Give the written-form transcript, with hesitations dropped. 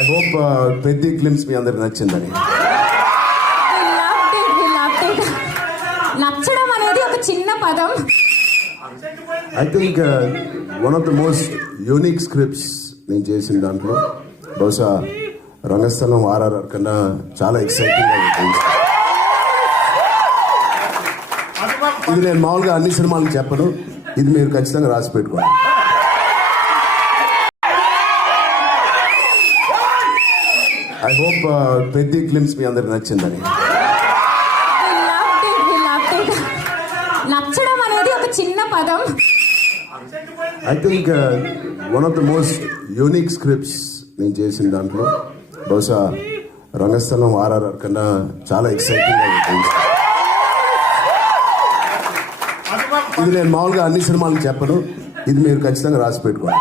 I hope పెద్ద glimpse మీ అందరికి నచ్చిందని. నచ్చడం అనేది ఒక చిన్న పదం. I think one of the most unique scripts నేను చేసిన దాంట్లో బహుశా రంగస్థలం ఆర్ఆర్ఆర్ కన్నా చాలా ఎక్సైటింగ్ ఉంటుంది. ఇది నేను మామూలుగా అన్ని సినిమాలకు చెప్పను, ఇది మీరు ఖచ్చితంగా రాసి పెట్టుకోండి. ఐ హోప్ పెద్ద గ్లిమ్స్ మీ అందరికి నచ్చిందని. నచ్చడం అనేది ఒక చిన్న పదం. I think one of the most unique scripts నేను చేసిన దాంట్లో బహుశా రంగస్థలం ఆర్ఆర్ఆర్ కన్నా చాలా ఎక్సైటింగ్ ఉంటుంది. ఇది నేను మామూలుగా అన్ని సినిమాలకు చెప్పను, ఇది మీరు ఖచ్చితంగా రాసి పెట్టుకోండి.